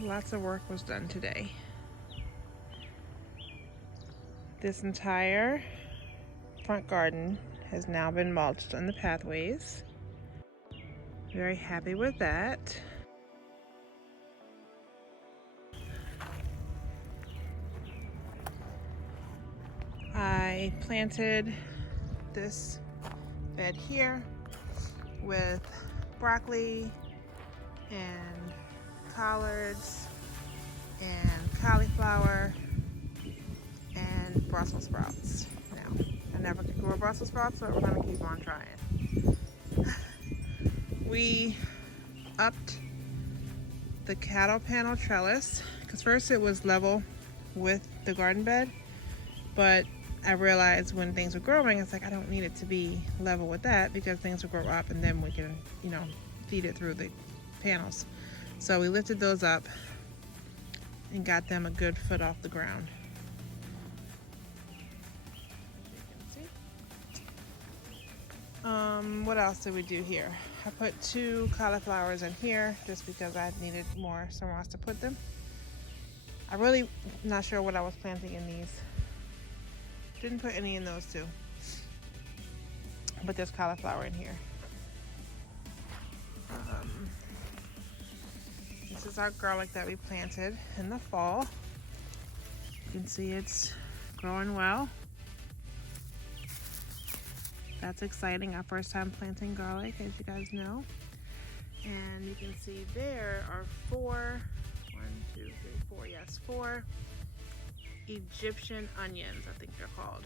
Lots of work was done today. This entire front garden has now been mulched on the pathways. Very happy with that. I planted this bed here with broccoli and collards and cauliflower and Brussels sprouts. Now, I never grew Brussels sprouts, so we're gonna keep on trying. We upped the cattle panel trellis because first it was level with the garden bed, but I realized when things were growing, it's like I don't need it to be level with that because things will grow up and then we can, feed it through the panels. So we lifted those up and got them a good foot off the ground. As you can see. What else did we do here? I put 2 cauliflowers in here just because I needed somewhere else to put them. I really not sure what I was planting in these. Didn't put any in those 2. But there's cauliflower in here. This is our garlic that we planted in the fall. You can see it's growing well. That's exciting, our first time planting garlic, as you guys know. And you can see there are 4 Egyptian onions, I think they're called.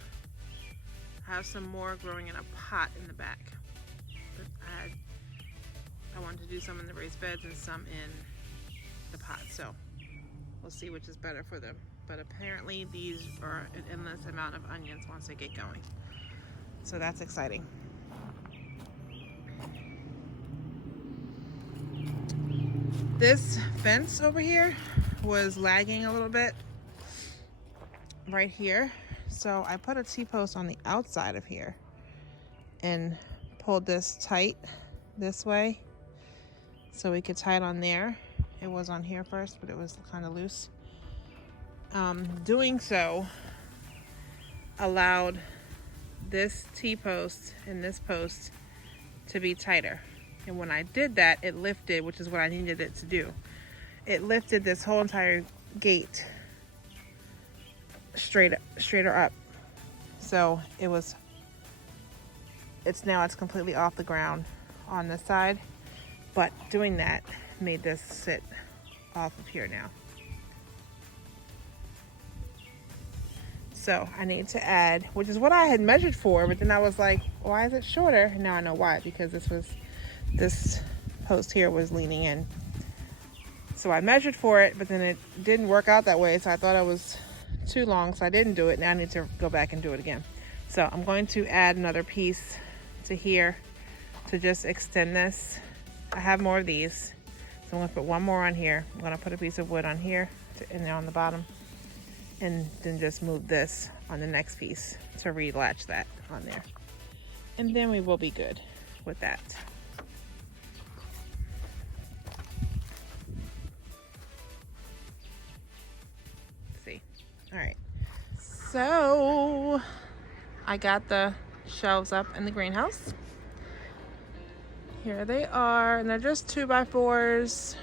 I have some more growing in a pot in the back. But I wanted to do some in the raised beds and some in the pot, so we'll see which is better for them. But apparently these are an endless amount of onions once they get going. So that's exciting. This fence over here was lagging a little bit right here. So I put a T-post on the outside of here and pulled this tight this way so we could tie it on there. It was on here first, but it was kind of loose. Doing so allowed this T-post and this post to be tighter. And when I did that, it lifted, which is what I needed it to do. It lifted this whole entire gate straighter up. So it's completely off the ground on this side. But doing that made this sit off of here now. So I need to add, which is what I had measured for, but then I was like, why is it shorter? And now I know why, because this post here was leaning in. So I measured for it, but then it didn't work out that way. So I thought it was too long, so I didn't do it. Now I need to go back and do it again. So I'm going to add another piece to here to just extend this. I have more of these. So I'm gonna put one more on here. I'm gonna put a piece of wood on here and then on the bottom. And then just move this on the next piece to re-latch that on there. And then we will be good with that. See, all right. So I got the shelves up in the greenhouse. Here they are, and they're just 2x4s.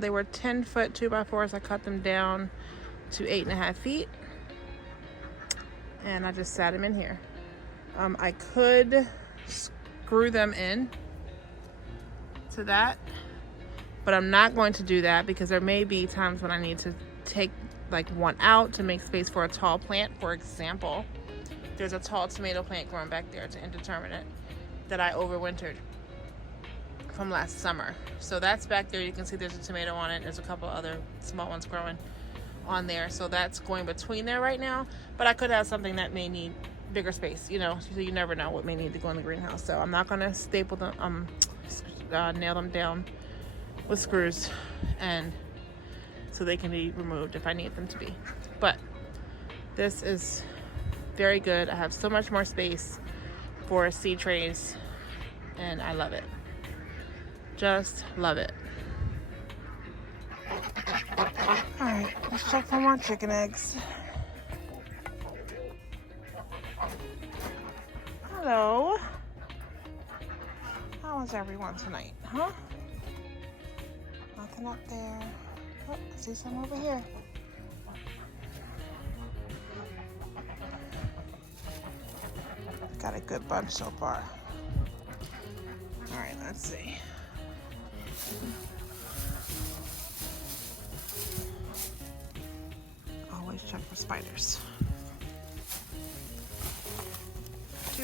They were 10-foot 2x4s. I cut them down to 8.5 feet, and I just sat them in here. I could screw them in to that, but I'm not going to do that because there may be times when I need to take like one out to make space for a tall plant. For example, there's a tall tomato plant growing back there. It's an indeterminate that I overwintered from last summer. So that's back there. You can see there's a tomato on it. There's a couple other small ones growing on there. So that's going between there right now. But I could have something that may need bigger space, so you never know what may need to go in the greenhouse. So I'm not going to staple them, nail them down with screws, and so they can be removed if I need them to be. But this is very good. I have so much more space for seed trays, and I love it. Just love it. Alright, let's check for more chicken eggs. Hello. How is everyone tonight, huh? Nothing up there. Oh, I see some over here. Got a good bunch so far. Alright, let's see. Always check for spiders. 2.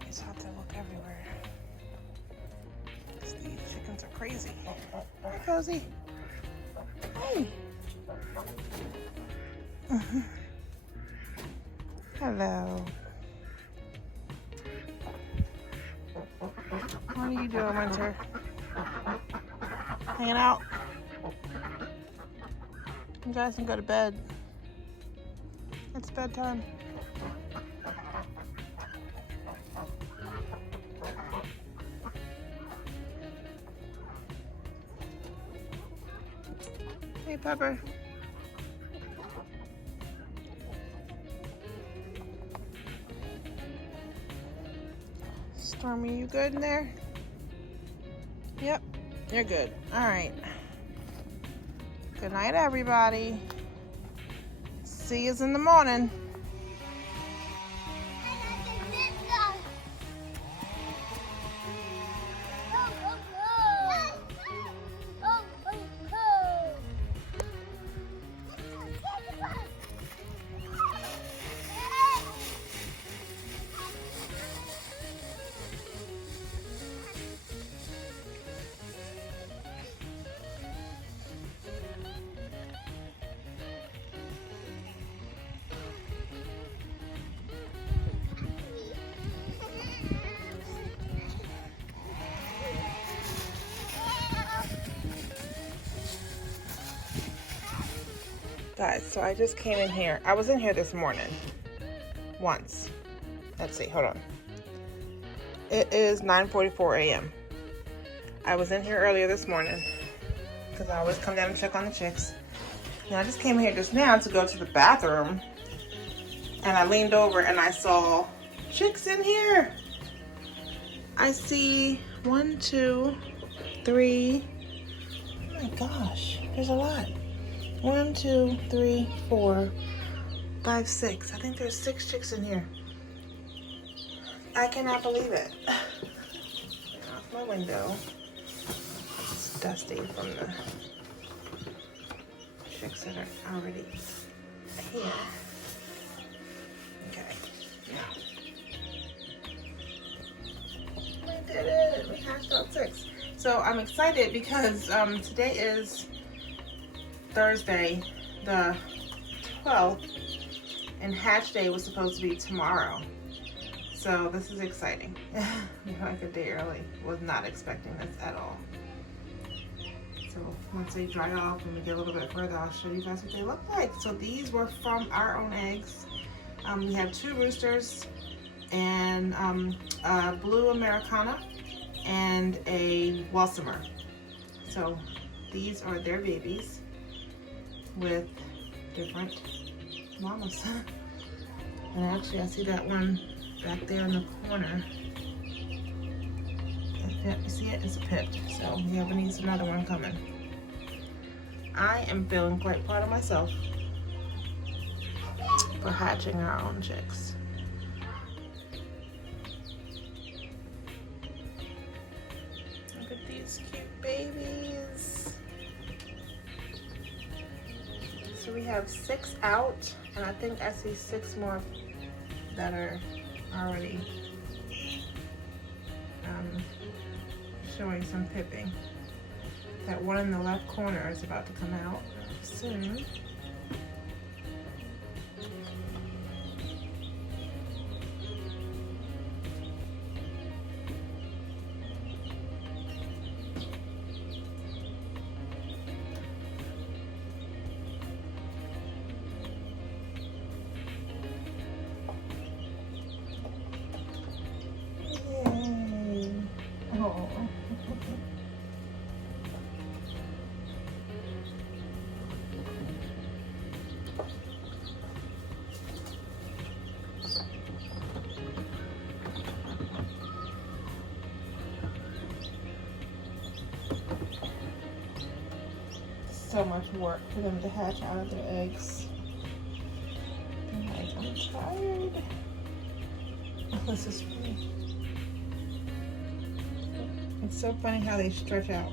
Always have to look everywhere. 'Cause these chickens are crazy. Hi, Cozy. Hey. Hello. What are you doing, Winter? Hanging out? You guys can go to bed. It's bedtime. Hey, Pepper. Stormy, you good in there? Yep, you're good. All right. Good night, everybody. See yous in the morning. Guys, so I just came in here. I was in here this morning. Once. Let's see, hold on. It is 9:44 a.m. I was in here earlier this morning because I always come down and check on the chicks. And I just came here just now to go to the bathroom. And I leaned over and I saw chicks in here. I see 1, 2, 3. Oh my gosh, there's a lot. 1, 2, 3, 4, 5, 6. I think there's 6 chicks in here. I cannot believe it. Off my window. It's dusty from the chicks that are already here. Okay. Now. We did it. We hatched out 6. So I'm excited because today is Thursday, the 12th, and hatch day was supposed to be tomorrow. So this is exciting. Like a day early. Was not expecting this at all. So once they dry off and we get a little bit further, I'll show you guys what they look like. So these were from our own eggs. We have 2 roosters and a blue Americana and a Welsimer. So these are their babies with different mamas. And actually I see that one back there in the corner. Yep, you see it? It's a pip. So we have needs another one coming. I am feeling quite proud of myself for hatching our own chicks. Look at these cute babies. So we have 6 out, and I think I see 6 more that are already showing some pipping. That one in the left corner is about to come out soon. so much work for them to hatch out of their eggs. I'm like, I'm tired. Oh, this is funny. It's so funny how they stretch out.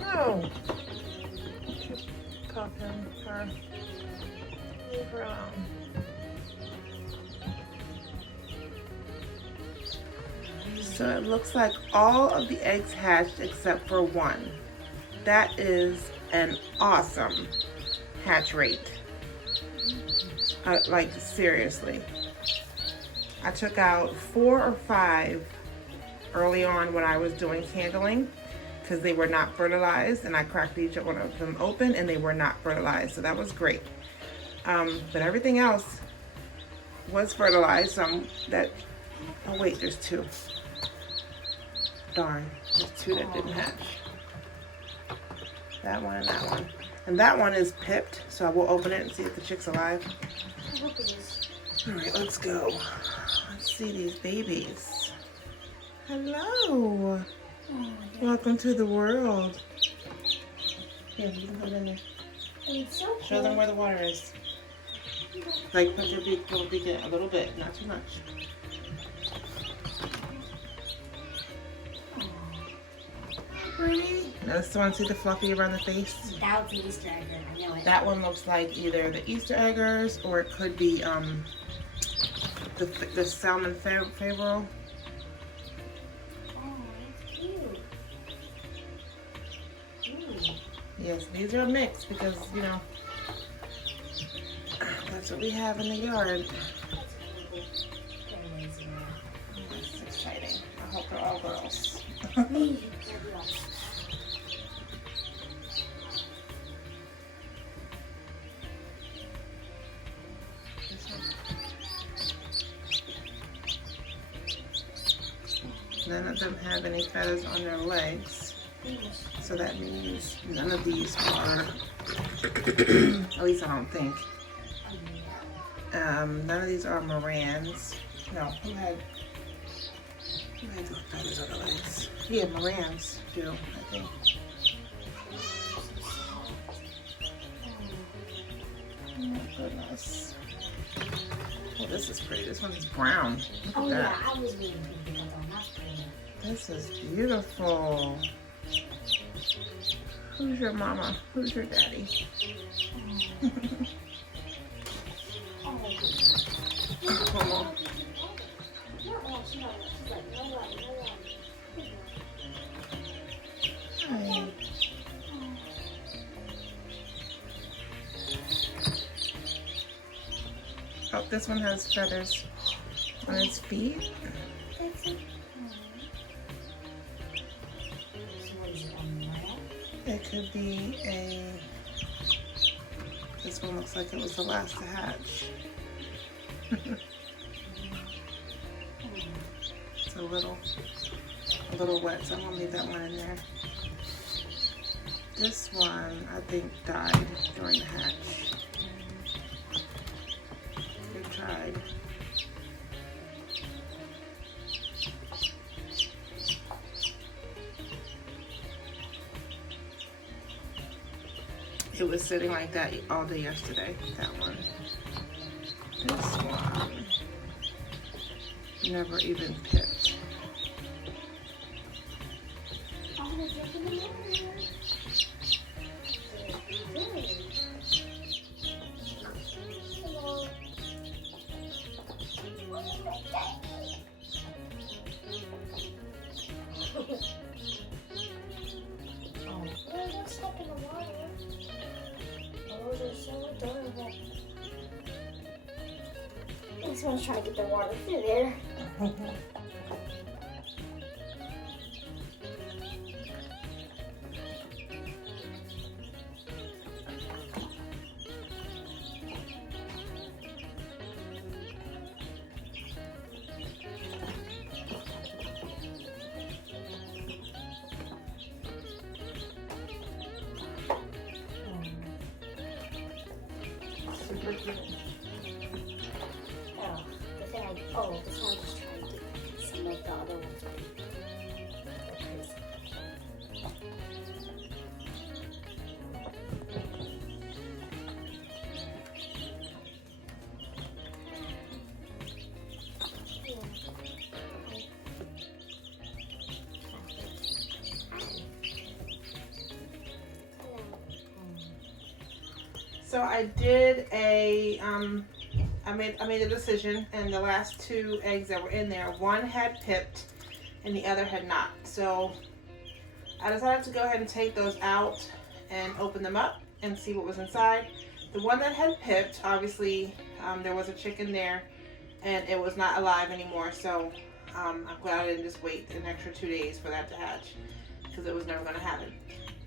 No! Pop him, her. Leave her alone. So it looks like all of the eggs hatched except for one. That is an awesome hatch rate. Like, seriously. I took out 4 or 5 early on when I was doing candling because they were not fertilized, and I cracked each one of them open and they were not fertilized, so that was great. But everything else was fertilized. Oh wait, there's 2. Darn, there's 2 that didn't hatch. That one and that one. And that one is pipped, so I will open it and see if the chick's alive. I hope it is. All right, let's go. Let's see these babies. Hello. Oh, Welcome to the world. Here, you can put it in there. it's so cool. Show them where the water is. Like, put your little beak in a little bit, not too much. Pretty. Now, this one, see the fluffy around the face? That's an Easter egg, I know it. That one looks like either the Easter eggers or it could be the salmon farrow. Oh, that's cute. Ooh. Yes, these are mixed because, you know, that's what we have in the yard. That's exciting. I hope they're all girls. None of them have any feathers on their legs, so that means none of these are, at least I don't think, none of these are Morans. No, who had the feathers on their legs? Yeah, Morans do, I think. Oh my goodness. Oh, this is pretty. This one's brown. Look at that. Yeah, I was really thinking about that. That's pretty. This is beautiful. Who's your mama? Who's your daddy? Oh. Hi. Oh, this one has feathers on its feet. It could be this one looks like it was the last to hatch. It's a little wet, so I'm gonna leave that one in there. This one, I think, died during the hatch. Good try. It was sitting like that all day yesterday, that one. This one never even pipped. This one's trying to get the water through there. Super cute. This one's just trying to get some of the other ones. So I did I made a decision, and the last 2 eggs that were in there, one had pipped and the other had not. So I decided to go ahead and take those out and open them up and see what was inside. The one that had pipped, obviously there was a chicken there and it was not alive anymore. So I'm glad I didn't just wait an extra 2 days for that to hatch, because it was never going to happen.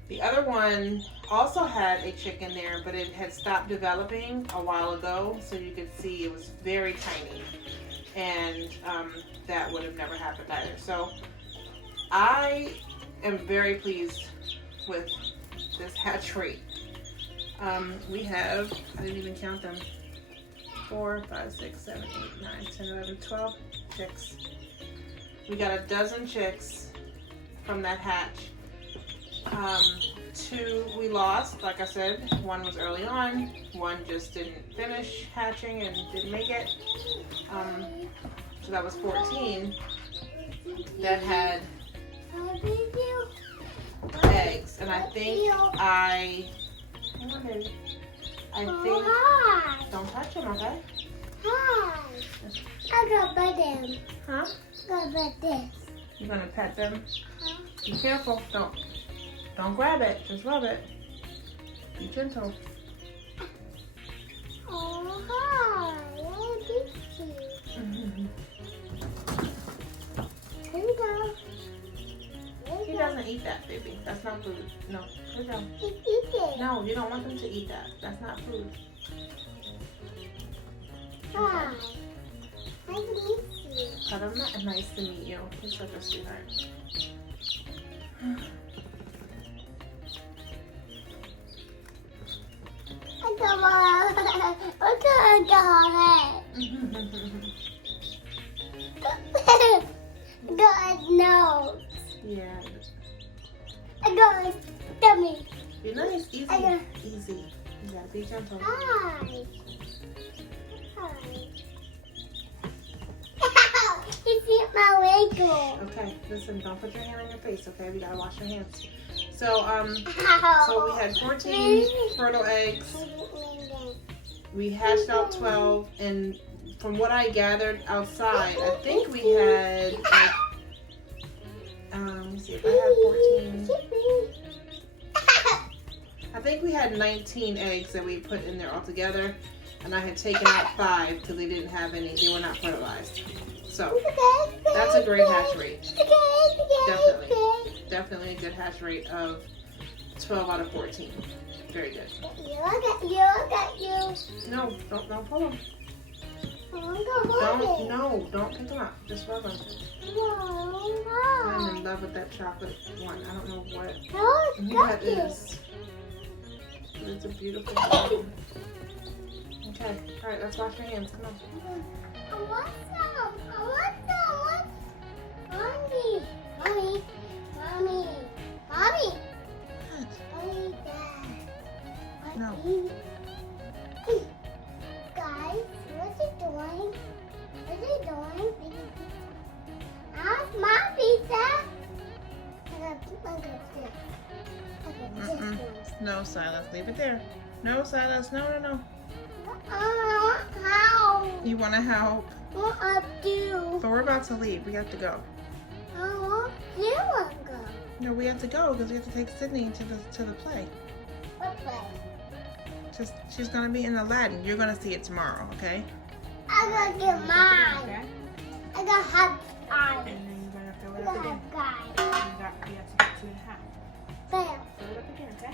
The other one also had a chicken there, but it had stopped developing a while ago, so you could see it was very tiny, and that would have never happened either. So I am very pleased with this hatch rate. We have, I didn't even count them, 4, 5, 6, 7, 8, 9, 10, 11, 12 chicks. We got a dozen chicks from that hatch. 2 we lost, like I said. 1 was early on, 1 just didn't finish hatching and didn't make it. So that was 14 that had eggs, and I think don't touch them, okay? Hi. I got by them. Huh? Got by this. You're gonna pet them? Huh? Be careful, don't grab it, just rub it. Be gentle. Oh, hi. Oh, this is cute. Here we go. He doesn't eat that, baby. That's not food. No, here we go. He eats it. No, you don't want them to eat that. That's not food. Hi. Nice to meet you. But I'm not nice to meet you. You're such a sweetheart. Come on. What's going on? God knows. Yeah. I got a tummy. Be nice, easy, I easy. You gotta be gentle. Hi. Hi. He beat my wiggle. Okay, listen, don't put your hand on your face, okay? We gotta wash your hands. So, Ow. so we had 14 fertile eggs. We hatched out 12, and from what I gathered outside, I think we had, like, let me see if I have 14. I think we had 19 eggs that we put in there altogether, and I had taken out 5 because they didn't have any, they were not fertilized. So, that's a great hatch rate. Definitely a good hatch rate of 12 out of 14. Very good. I got you. No, don't pull them. Don't pick them up. Just rub them. I'm in love with that chocolate one. I don't know what that is. But it's a beautiful one. Okay, all right, let's wash your hands. Come on. I want some. Mommy. No. Guys, what's it doing? How's my pizza? No, Silas, leave it there. No, Silas, no. How? You want to help? What I do? But we're about to leave. We have to go. I want to go. No, we have to go because we have to take Sydney to the play. What play? She's gonna be in Aladdin. You're gonna see it tomorrow, okay? I'm gonna get Okay. mine. I got half eye. And then you're gonna fill I it up got again. half guy. You have to get 2.5. Bam. Fill it up again, okay?